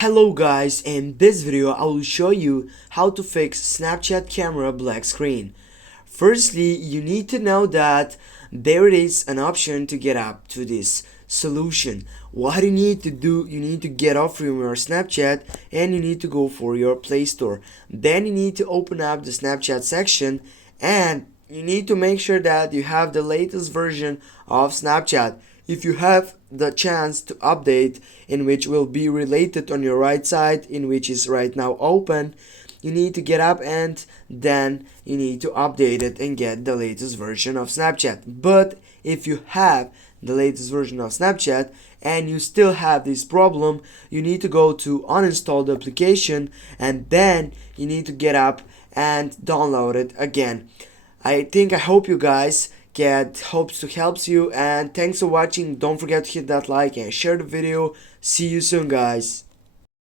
Hello guys, in this video I will show you how to fix Snapchat camera black screen. Firstly, you need to know that there is an option to get up to this solution. What you need to do, you need to get off from your Snapchat and you need to go for your Play Store. Then you need to open up the Snapchat section and you need to make sure that you have the latest version of Snapchat. If you have the chance to update, in which will be related on your right side, in which is right now open, you need to get up and then you need to update it and get the latest version of Snapchat. But if you have the latest version of Snapchat and you still have this problem, you need to go to uninstall the application and then you need to get up and download it again. I hope you guys get hopes to helps you, and thanks for watching. Don't forget to hit that like and share the video. See you soon guys.